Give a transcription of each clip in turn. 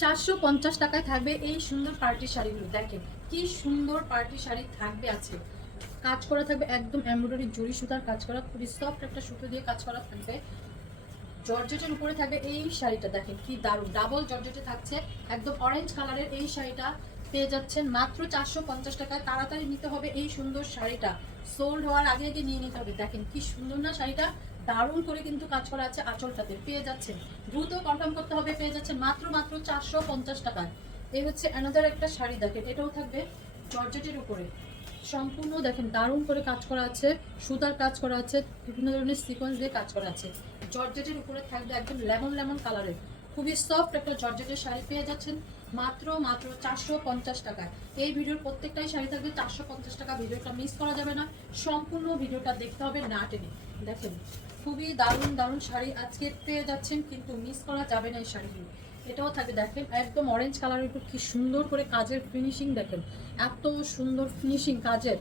চারশো পঞ্চাশ টাকায় থাকবে এই সুন্দর পার্টি শাড়িগুলো। দেখেন, কি সুন্দর পার্টি শাড়ি থাকবে আছে। কাজ করা থাকবে একদম এমব্রয়ডারি জরি সুতার কাজ করা, খুবই সফট একটা সুতো দিয়ে কাজ করা থাকবে। জর্জেটের উপরে থাকবে এই শাড়িটা, দেখেন কি দারুণ। ডাবল জর্জেটে থাকছে, একদম অরেঞ্জ কালারের এই শাড়িটা পেয়ে যাচ্ছেন। মাত্র চারশো পঞ্চাশ টাকায় তাড়াতাড়ি নিতে হবে এই সুন্দর শাড়িটা। সোল্ড হওয়ার আগে আগে নিয়ে নিতে হবে। দেখেন কি সুন্দর না শাড়িটা? দারুণ করে কিন্তু কাজ করা আছে আঁচলটাতে। পেয়ে যাচ্ছেন। দ্রুত কনফার্ম করতে হবে, পেয়ে যাচ্ছেন মাত্র মাত্র চারশো পঞ্চাশ টাকায়। এই হচ্ছে অ্যানাদার একটা শাড়ি, দেখেন এটাও থাকবে জর্জেটের উপরে। সম্পূর্ণ দেখেন দারুণ করে কাজ করা আছে, সুতার কাজ করা আছে, বিভিন্ন ধরনের সিকোয়েন্স দিয়ে কাজ করা আছে। জর্জেটের উপরে থাকবে একদম লেমন লেমন কালারের খুবই সফট একটা জর্জেটের শাড়ি পেয়ে যাচ্ছেন। মাত্র মাত্র চারশো পঞ্চাশ টাকায় এই ভিডিওর প্রত্যেকটাই শাড়ি থাকবে চারশো পঞ্চাশ টাকা। ভিডিওটা মিস করা যাবে না। সম্পূর্ণ ভিডিওটা দেখতে হবে না টেনে। দেখেন, খুবই দারুণ দারুণ শাড়ি আজকে পেয়ে যাচ্ছেন, কিন্তু মিস করা যাবে না এই শাড়িগুলো। এটাও থাকে দেখেন, একদম অরেঞ্জ কালারের উপর কি সুন্দর করে কাজের ফিনিশিং দেখেন। এত সুন্দর ফিনিশিং কাজের।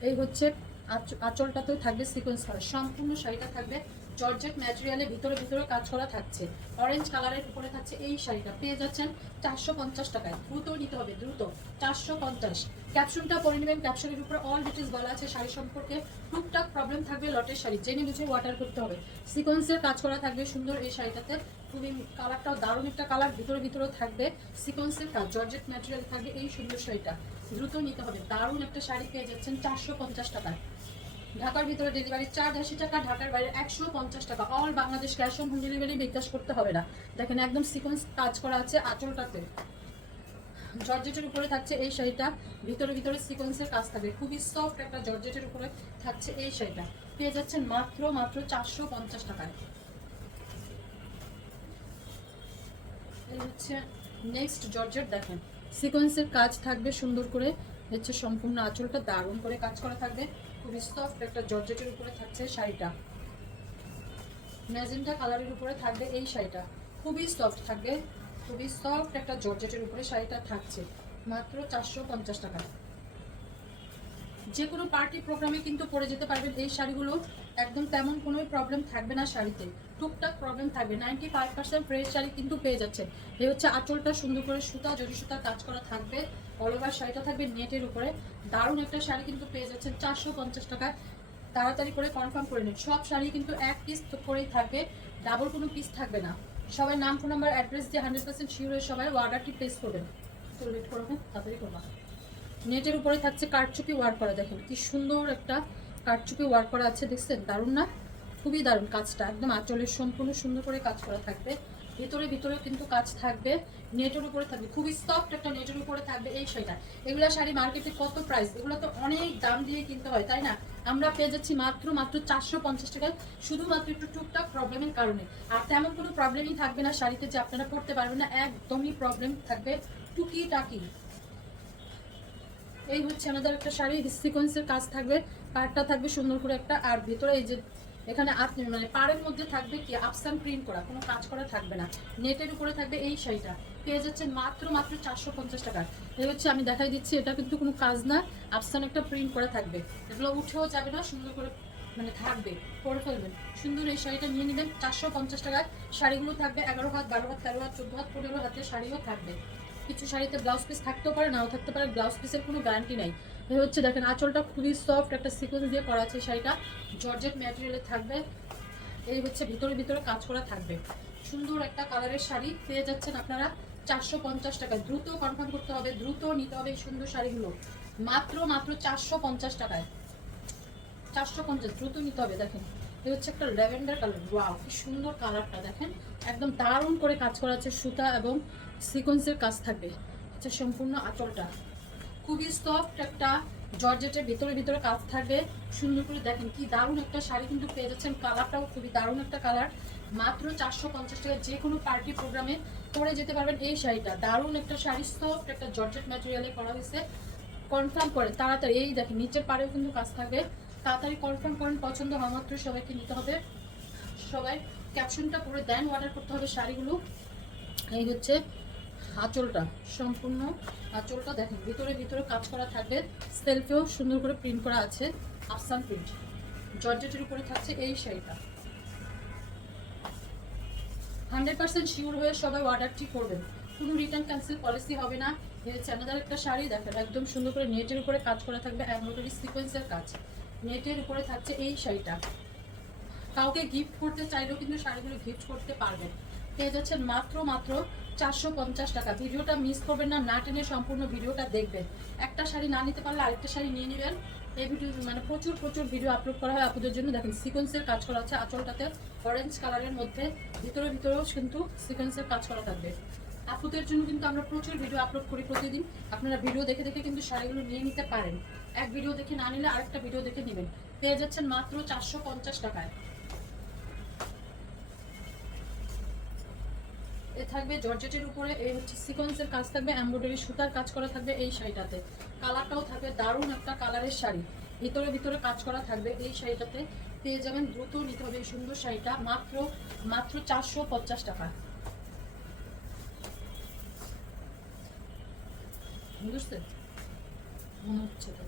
এই হচ্ছে আঁচ- আঁচলটাতেও থাকবে সিকোয়েন্স করা সম্পূর্ণ শাড়িটা থাকবে জর্জেট ম্যাটেরিয়ালে ভিতরে ভিতরে কাজ করা থাকছে। অরেঞ্জ কালারের উপরে থাকছে এই শাড়িটা। পেয়ে যাচ্ছেন চারশো পঞ্চাশ টাকায়। দ্রুত নিতে হবে, দ্রুত। চারশো পঞ্চাশ। ক্যাপশনটা পরে নেবেন। ক্যাপশনের উপরে অল ডিটেলস বলা আছে শাড়ি সম্পর্কে। টুকটাক প্রবলেম থাকবে লটের শাড়ি। জেনে বুঝে ওয়াটার করতে হবে। সিকোয়েন্সের কাজ করা থাকবে সুন্দর এই শাড়িটাতে। খুবই কালারটাও দারুণ একটা কালার ভিতরে ভিতরেও থাকবে সিকোয়েন্সের কাজ। জর্জেট ম্যাটেরিয়াল থাকবে এই সুন্দর শাড়িটা। দ্রুত নিতে হবে। দারুণ একটা শাড়ি পেয়ে যাচ্ছেন চারশো পঞ্চাশ টাকায়। ঢাকার ভিতরে ডেলিভারি চার্জ আশি টাকা, ঢাকার বাইরে একশো পঞ্চাশ টাকা। All Bangladesh cash on home delivery bKash করতে হবে না। দেখেন একদম সিকোয়েন্স কাজ করা আছে আঁচলটাতে। জর্জেটের উপরে থাকছে এই শাড়িটা, ভিতরে ভিতরে সিকোয়েন্সের কাজ থাকবে। খুবই সফট একটা জর্জেটের উপরে থাকছে এই শাড়িটা। পেয়ে যাচ্ছেন মাত্র মাত্র চারশো পঞ্চাশ টাকায়। এই হচ্ছে নেক্সট জর্জেট, দেখেন। সিকোয়েন্সের কাজ থাকবে সুন্দর করে। হচ্ছে সম্পূর্ণ আঁচলটা দারুণ করে কাজ করা থাকবে। খুবই সফট একটা জর্জেটের উপরে থাকছে শাড়িটা। ম্যাজেন্টা কালারের উপরে থাকবে এই শাড়িটা। খুবই সফট থাকবে। খুবই সফট একটা জর্জেটের উপরে শাড়িটা থাকছে। মাত্র চারশো পঞ্চাশ টাকা যে কোনো পার্টি প্রোগ্রামে কিন্তু পরে যেতে পারবেন। এই শাড়িগুলো একদম তেমন কোনো প্রবলেম থাকবে না শাড়িতে। টুকটাক প্রবলেম থাকবে। Ninety five percent fresh sari কিন্তু পেয়ে যাচ্ছে এই হচ্ছে আঁচলটা সুন্দর করে সুতা, জরি সুতা কাজ করা থাকবে। অল ওভার শাড়িটা থাকবে নেটের উপরে। দারুণ একটা শাড়ি কিন্তু পেয়ে যাচ্ছেন চারশো পঞ্চাশ টাকায়। তাড়াতাড়ি করে কনফার্ম করে নিন। সব শাড়ি কিন্তু এক পিস করেই থাকবে। ডাবল কোনো পিস থাকবে না। সবাই নাম ফোন নাম্বার অ্যাড্রেস দিয়ে হান্ড্রেড পার্সেন্ট শিওর হয়ে সবাই অর্ডারটি প্লেস করবেন। তো লেট করবেন তাড়াতাড়ি করবা নেটের উপরে থাকছে কারচুপি ওয়ার্ক করা। দেখেন কি সুন্দর একটা কারচুপি ওয়ার্ক করা আছে, দেখছেন? দারুণ না? খুবই দারুণ কাজটা, একদম আঁচলের সম্পূর্ণ সুন্দর করে কাজ করা থাকবে। ভিতরে ভিতরে কিন্তু কাজ থাকবে, নেটের উপরে থাকবে, খুবই সফট একটা নেটের উপরে থাকবে এই শাড়িটা। এগুলো শাড়ি মার্কেটে কত প্রাইস এগুলো তো অনেক দাম দিয়ে কিনতে হয়, তাই না? আমরা পেয়ে যাচ্ছি মাত্র মাত্র চারশো পঞ্চাশ টাকায়, শুধুমাত্র একটু টুকটাক প্রবলেমের কারণে। আর তেমন কোনো প্রবলেমই থাকবে না শাড়িতে যে আপনারা পড়তে পারবেন না, একদমই প্রবলেম থাকবে টুকি টাকি এই হচ্ছে আমাদের একটা শাড়ি সিকোয়েন্সের কাজ থাকবে, পাড়টা থাকবে সুন্দর করে একটা, আর ভিতরে এই যে এখানে আপ- মানে পাড়ের মধ্যে থাকবে কি আফসান প্রিন্ট করা, কোনো কাজ করা থাকবে না। নেটের উপরে থাকবে এই শাড়িটা। পেয়ে যাচ্ছেন মাত্র মাত্র চারশো পঞ্চাশ টাকা। এই হচ্ছে আমি দেখাই দিচ্ছি, এটা কিন্তু কোনো কাজ না আফসান একটা প্রিন্ট করা থাকবে। এগুলো উঠেও যাবে না, সুন্দর করে মানে থাকবে, পরে ফেলবেন। সুন্দর এই শাড়িটা নিয়ে নেবেন, চারশো পঞ্চাশ টাকায়। শাড়িগুলো থাকবে এগারো হাত, বারো হাত, তেরো হাত, চোদ্দ হাত, পনেরো হাতের শাড়িও থাকবে। কিছু শাড়িতে ব্লাউজ পিস থাকতেও পারে, নাও থাকতে পারে ব্লাউজ পিসের কোনো গ্যারান্টি নাই। হচ্ছে দেখেন, আঁচলটা খুবই সফট একটা সিকোয়েন্স দিয়ে করা আছে শাড়িটা। জর্জেট ম্যাটেরিয়ালে থাকবে। এই হচ্ছে ভিতরে ভিতরে কাজ করা থাকবে। সুন্দর একটা কালারের শাড়ি পেয়ে যাচ্ছেন আপনারা চারশো পঞ্চাশ টাকা। দ্রুত কনফার্ম করতে হবে, দ্রুত নিতে হবে এই সুন্দর শাড়িগুলো। মাত্র মাত্র চারশো পঞ্চাশ টাকায়। চারশো পঞ্চাশ, দ্রুত নিতে হবে, দেখেন। এই হচ্ছে একটা ল্যাভেন্ডার কালার ওয়াও কি সুন্দর কালারটা দেখেন। একদম দারুণ করে কাজ করা আছে সুতা এবং সিকোয়েন্সের কাজ থাকবে হচ্ছে সম্পূর্ণ আঁচলটা। খুবই সফট একটা জর্জেটের ভিতরে ভিতরে কাজ থাকবে সুন্দর করে দেখেন কি দারুণ একটা শাড়ি কিন্তু পেয়ে যাচ্ছেন। কালারটাও খুবই দারুণ একটা কালার। মাত্র চারশো পঞ্চাশ টাকা যে কোনো পার্টি প্রোগ্রামে পরে যেতে পারবেন এই শাড়িটা। দারুণ একটা শাড়ি সফট একটা জর্জেট ম্যাটেরিয়ালে করা হয়েছে। কনফার্ম করে, তাড়াতাড়ি। এই দেখেন, নিচের পাড়েও কিন্তু কাজ থাকবে তাড়াতাড়ি কনফার্ম করেন, পছন্দ হওয়া মাত্র সবাইকে নিতে হবে। সবাই ক্যাপশনটা করে দেন অর্ডার করতে হবে শাড়িগুলো। এই হচ্ছে আঁচলটা, সম্পূর্ণ আঁচলটা দেখেন, ভিতরে ভিতরে কাজ করা থাকবে। সেলফেও সুন্দর করে প্রিন্ট করা আছে আফসান প্রিন্ট জর্জেটের উপরে থাকছে এই শাড়িটা। হান্ড্রেড পার্সেন্ট শিওর হয়ে সবাই অর্ডারটি করবেন। কোনো রিটার্ন ক্যান্সেল পলিসি হবে না। হচ্ছে একটা শাড়ি, দেখেন, একদম সুন্দর করে নেটের উপরে কাজ করা থাকবে এমব্রয়ডারি সিকোয়েন্সের কাজ। নেটের উপরে থাকছে এই শাড়িটা। কাউকে গিফট করতে চাইলেও কিন্তু শাড়িগুলো গিফট করতে পারবেন। পেয়ে যাচ্ছেন মাত্র মাত্র চারশো পঞ্চাশ টাকা। ভিডিওটা মিস করবেন না না টেনে সম্পূর্ণ ভিডিওটা দেখবেন। একটা শাড়ি না নিতে পারলে আরেকটা শাড়ি নিয়ে নেবেন। এই ভিডিও মানে প্রচুর প্রচুর ভিডিও আপলোড করা হয় আপুদের জন্য। দেখেন সিকোয়েন্সের কাজ করা আছে আঁচলটাতে। অরেঞ্জ কালারের মধ্যে, ভিতরে, ভিতরেও কিন্তু সিকোয়েন্সের কাজ করা থাকবে। আপুদের জন্য কিন্তু আমরা প্রচুর ভিডিও আপলোড করি প্রতিদিন। আপনারা ভিডিও দেখে দেখে কিন্তু শাড়িগুলো নিয়ে নিতে পারেন। এক ভিডিও দেখে না নিলে আরেকটা ভিডিও দেখে নেবেন। পেয়ে যাচ্ছেন মাত্র চারশো পঞ্চাশ টাকায়। থাকবে, জর্জেটের উপরে, এই হচ্ছে সিকোয়েন্সের কাজ থাকবে, এমব্রয়ডারি সুতার কাজ করা থাকবে এই শাড়িটাতে। কালারটাও থাকবে, দারুণ একটা কালারের শাড়ি। ভিতরে ভিতরে কাজ করা থাকবে এই শাড়িটাতে। পেয়ে যাবেন দ্রুত নিতে হবে এই সুন্দর শাড়িটা, মাত্র মাত্র চারশো পঞ্চাশ টাকা। বুঝতে? মনে হচ্ছে তো?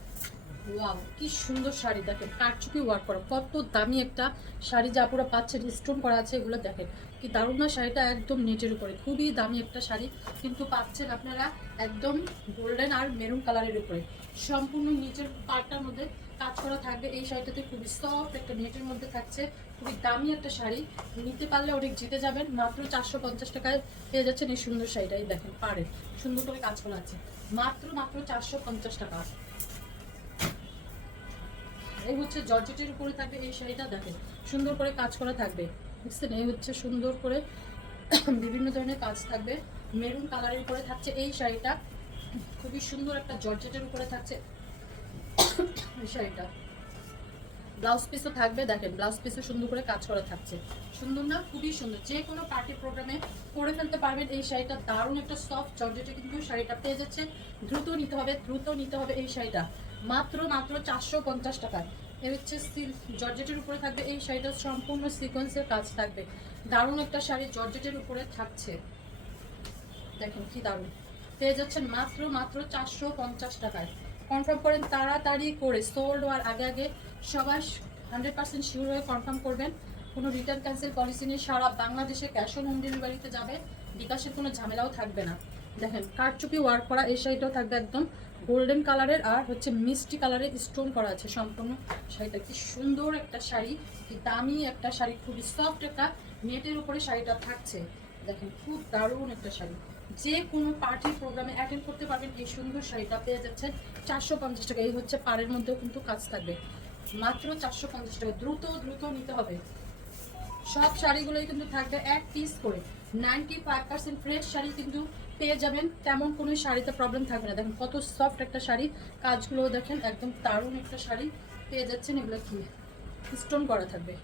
ওয়াও কি সুন্দর শাড়ি, দেখেন, কারচুপি ওয়ার্ক করা, কত দামি একটা শাড়ি যা পুরো পাচ্ছেন স্টোন করা আছে, এগুলো দেখেন, কি দারুণ না শাড়িটা একদম নেটের উপরে, খুবই দামি একটা শাড়ি, কিন্তু পাচ্ছেন আপনারা একদম গোল্ডেন আর মেরুন কালারের উপরে। সম্পূর্ণ নিচের পার্টটার মধ্যে কাজ করা থাকবে, এই শাড়িটাতে খুবই সফট একটা নেটের মধ্যে থাকছে, খুবই দামি একটা শাড়ি, নিতে পারলে অনেক জিতে যাবেন, মাত্র চারশো পঞ্চাশ টাকায় পেয়ে যাচ্ছেন এই সুন্দর শাড়িটা এই দেখেন পারে সুন্দর করে কাজ করা আছে, মাত্র মাত্র চারশো পঞ্চাশ টাকা। এই হচ্ছে জর্জেটের উপরে থাকবে, এই শাড়িটা দেখেন, সুন্দর করে কাজ করা থাকবে। বুঝছেন? এই হচ্ছে সুন্দর করে বিভিন্ন ধরনের কাজ থাকবে। মেরুন কালারের উপরে থাকছে এই শাড়িটা। খুবই সুন্দর একটা জর্জেটের উপরে থাকছে এই শাড়িটা। ব্লাউজ পিসও থাকবে, দেখেন, ব্লাউজ পিসও সুন্দর করে কাজ করা থাকছে। সুন্দর না? খুবই সুন্দর। যে কোনো পার্টি প্রোগ্রামে পরে ফেলতে পারবেন এই শাড়িটা। দারুণ একটা সফট জর্জেটে কিন্তু শাড়িটা পেয়ে যাচ্ছে। দ্রুত নিতে হবে, দ্রুত নিতে হবে এই শাড়িটা। মাত্র মাত্র চারশো পঞ্চাশ টাকায় এর হচ্ছে সিল্ক জর্জেটের উপরে থাকবে। এই শাড়িটা সম্পূর্ণ সিকোয়েন্সের কাজ থাকবে। দারুণ একটা শাড়ি জর্জেটের উপরে থাকছে। দেখুন কি দারুণ। পেয়ে যাচ্ছেন মাত্র মাত্র চারশো পঞ্চাশ টাকায়। কনফার্ম করেন, তাড়াতাড়ি করে সোল্ড হওয়ার আগে আগে সবাই হান্ড্রেড পার্সেন্ট শিওর হয়ে কনফার্ম করবেন। কোনো রিটার্ন ক্যান্সেল পলিসি নিয়ে সারা বাংলাদেশে ক্যাশ অন হোম ডেলিভারিতে যাবে। বিকাশের কোনো ঝামেলাও থাকবে না। দেখেন, কারচুপি ওয়ার্ক করা, এই শাড়িটাও থাকবে একদম গোল্ডেন কালারের আর হচ্ছে মিষ্টি কালারের স্টোন করা আছে সম্পূর্ণ। শাড়িটা কি সুন্দর একটা শাড়ি, কি দামি একটা শাড়ি, খুবই সফট একটা নেটের উপরে শাড়িটা থাকছে। দেখেন, খুব দারুণ একটা শাড়ি। যে কোনো পার্টির প্রোগ্রামে অ্যাটেন্ড করতে পারবেন, এই সুন্দর শাড়িটা পেয়ে যাচ্ছেন চারশো পঞ্চাশ টাকা। এই হচ্ছে পাড়ের মধ্যেও কিন্তু কাজ থাকবে। মাত্র চারশো পঞ্চাশ টাকা। দ্রুত দ্রুত নিতে হবে। সব শাড়িগুলোই কিন্তু থাকবে এক পিস করে। Ninety five percent fresh sari কিন্তু পেয়ে যাবেন। তেমন কোনো শাড়িতে প্রবলেম থাকবে না। দেখেন কত সফট একটা শাড়ি। কাজগুলো দেখেন, একদম দারুণ একটা শাড়ি পেয়ে যাচ্ছেন এগুলো কি স্টোন করা থাকবে।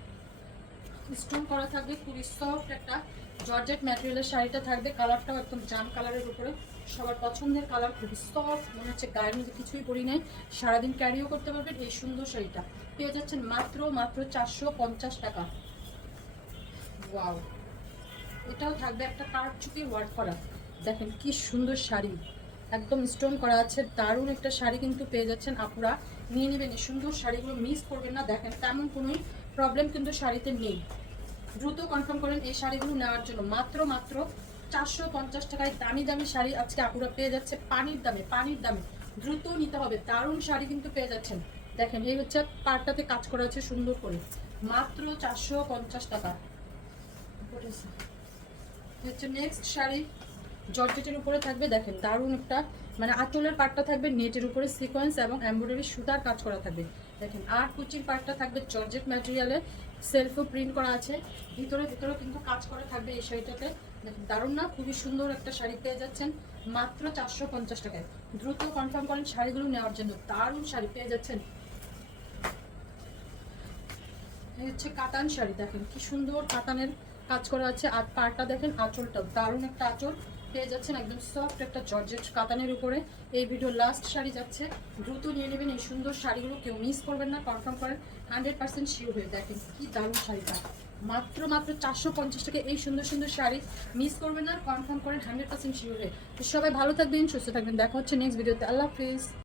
স্টোন করা থাকবে, খুবই সফট একটা জর্জেট ম্যাটেরিয়ালের শাড়িটা থাকবে। কালারটাও একদম জাম কালারের উপরে। সবার পছন্দের কালার খুবই সফট মনে হচ্ছে গায়ের মধ্যে কিছুই পরি নাই। সারাদিন ক্যারিও করতে পারবেন এই সুন্দর শাড়িটা। পেয়ে যাচ্ছেন মাত্র মাত্র চারশো পঞ্চাশ টাকা। ওয়াও এটাও থাকবে একটা কারচুপি ওয়ার্ক করা। দেখেন কি সুন্দর শাড়ি। একদম স্টোন করা আছে, দারুণ একটা শাড়ি কিন্তু পেয়ে যাচ্ছেন আপুরা। নিয়ে নেবেন, এই সুন্দর শাড়িগুলো মিস করবেন না। দেখেন তেমন কোনো প্রবলেম কিন্তু শাড়িতে নেই। দ্রুত কনফার্ম করেন এই শাড়িগুলো নেওয়ার জন্য। মাত্র মাত্র চারশো পঞ্চাশ টাকায় দামি দামি শাড়ি আজকে আপুরা পেয়ে যাচ্ছে পানির দামে পানির দামে। দ্রুত নিতে হবে, দারুণ শাড়ি কিন্তু পেয়ে যাচ্ছেন। দেখেন, এই হচ্ছে পাড়টাতে কাজ করা আছে সুন্দর করে। মাত্র চারশো পঞ্চাশ টাকা। হচ্ছে নেক্সট শাড়ি, জর্জেটের উপরে থাকবে, দেখেন দারুণ একটা মানে আঁচলের পাটটা থাকবে নেটের উপরে সিকোয়েন্স এবং এমব্রয়ডারি সুতার কাজ করা থাকবে। দেখেন, আর কুচির পাটটা থাকবে জর্জেট ম্যাটেরিয়ালে সেলফও প্রিন্ট করা আছে। ভিতরে ভিতরে কিন্তু কাজ করা থাকবে এই শাড়িটাতে। দারুণ না? খুবই সুন্দর একটা শাড়ি পেয়ে যাচ্ছেন, মাত্র চারশো পঞ্চাশ টাকায়। দ্রুত কনফার্ম করেন শাড়িগুলো নেওয়ার জন্য। দারুণ শাড়ি পেয়ে যাচ্ছেন। হচ্ছে কাতান শাড়ি, দেখেন কি সুন্দর কাতানের কাজ করা আছে আর পাড়টা দেখেন আঁচলটাও দারুণ একটা আঁচল। পেয়ে যাচ্ছেন একদম সফট একটা জর্জেট কাতানের উপরে। এই ভিডিও লাস্ট শাড়ি যাচ্ছে। দ্রুত নিয়ে নেবেন এই সুন্দর শাড়িগুলো, কেউ মিস করবেন না কনফার্ম করেন। হান্ড্রেড পার্সেন্ট শিওর হয়ে দেখেন কি দারুণ শাড়িটা। মাত্র মাত্র চারশো পঞ্চাশ টাকা এই সুন্দর সুন্দর শাড়ি। মিস করবেন না কনফার্ম করেন হান্ড্রেড পার্সেন্ট শিওর হয়ে। সবাই ভালো থাকবেন, সুস্থ থাকবেন। দেখা হচ্ছে নেক্সট ভিডিওতে আল্লাহ হাফিজ।